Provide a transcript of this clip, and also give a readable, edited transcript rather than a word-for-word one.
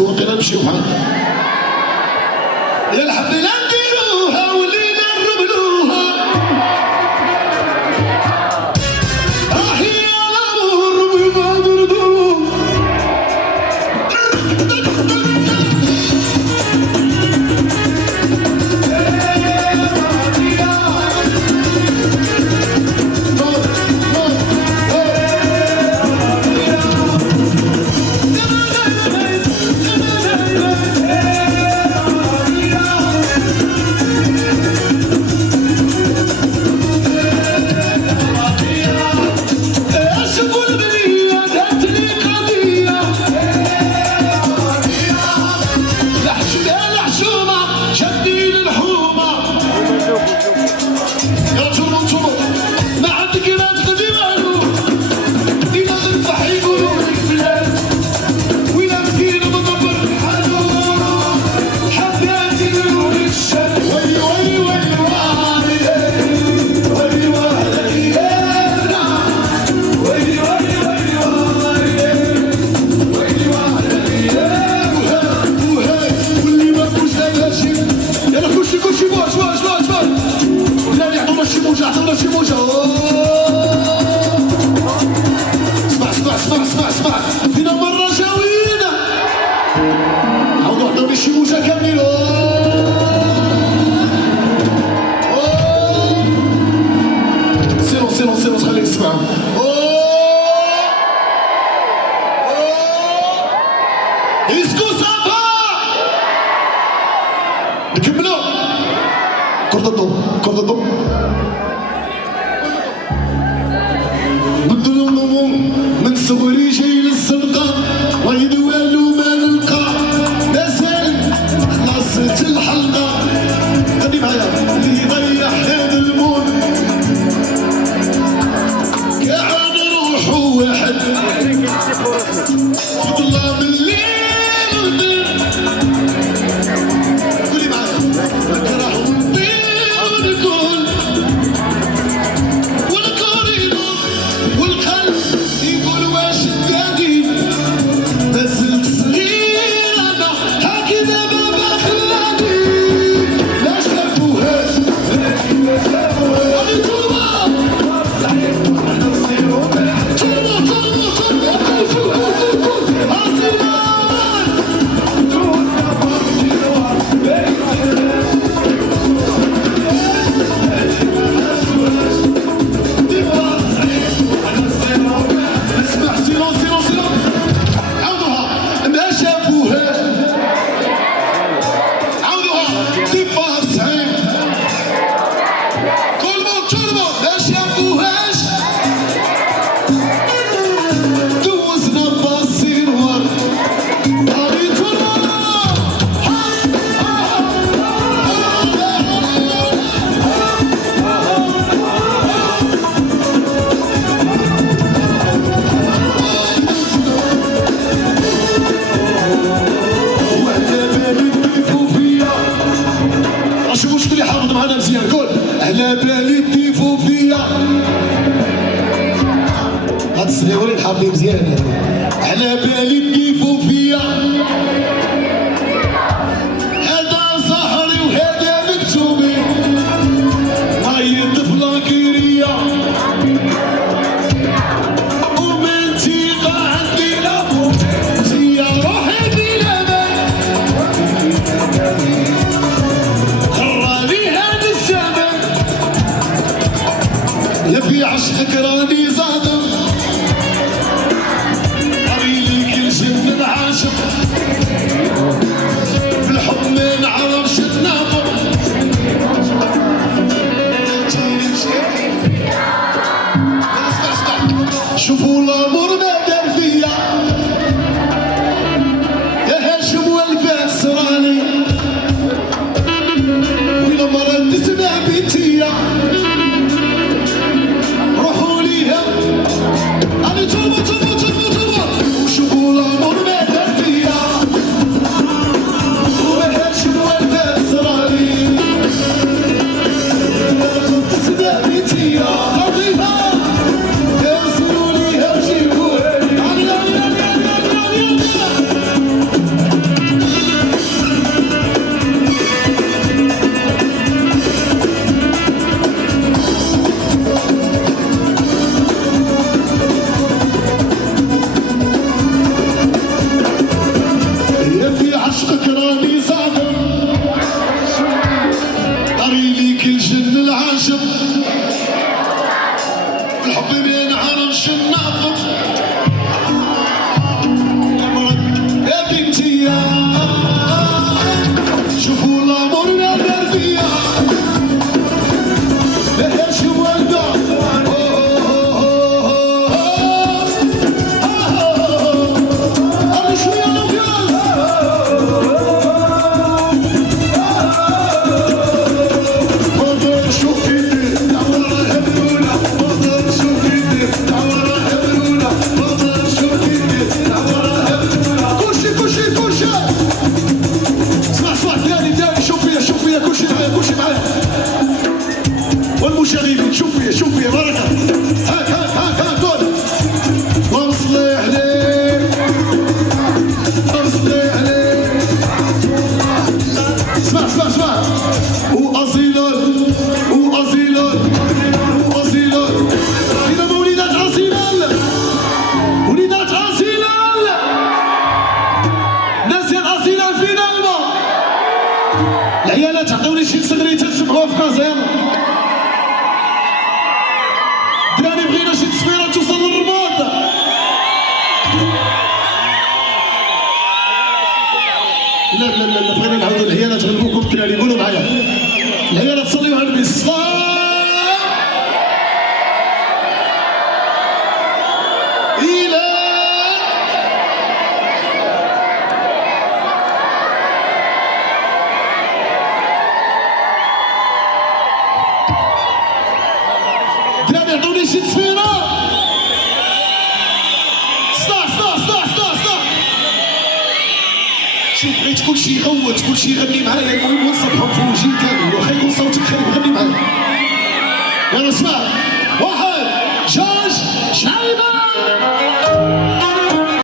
السواق يلا نمشيو بحال يا الحفله نديروها ولينا نربلوها يا الامور بما نردوه اسمع فينا مرة جاوينا عاودوا عطوني شي موجة كاملين سيلونس خليه يسمع اسكو صافا نكملو كورتو من صغري جاي للزنقة وايد والو ما نلقى مازال نصت الحلقة غني معايا اللي يضيع هذا المود كاع نروحو واحد فضل الله من الليل والليل قولي معايا راح نطير ونكون والقريب والقلب يقول واش قاعدين مازلت صغير انا هكذا بابا خلاني لا شافوهاش غادي توبا معنا مزيان قول على بالي تضيفوا فيا هاد الصغيورين حافظين مزيان على بالي تضيفوا فيا هذا سهري وهذا مكتوبي هاي الطفلة كيرية ومنتي عندي لابو يا روحي بلا مال يا في عشقك راني زادم قريلي كل جنة ماشي معايا والمشاغبين شوفوا يا بركه هاك دول اللهم صل عليك اللهم صل عليك اسمع واصيلا إذا وليدات أصيلال ناس ديال أصيلال فينا الماء العيالات عطاوني شي صغري تنسمعوها في كازا يلا دراري بغينا شي تصويره توصل للرباط لا بغينا نعاودو العيالات غنبوكم الدراري قولوا معايا العيالات صليو على النبي الصلاة دراري عطوني شي تصويره صداع شوف بغيت كلشي يغوت كلشي يغني معايا المهم ونصبحو في وجهي كامل واخا يكون صوتك خايب غني معايا يلا اسمع 1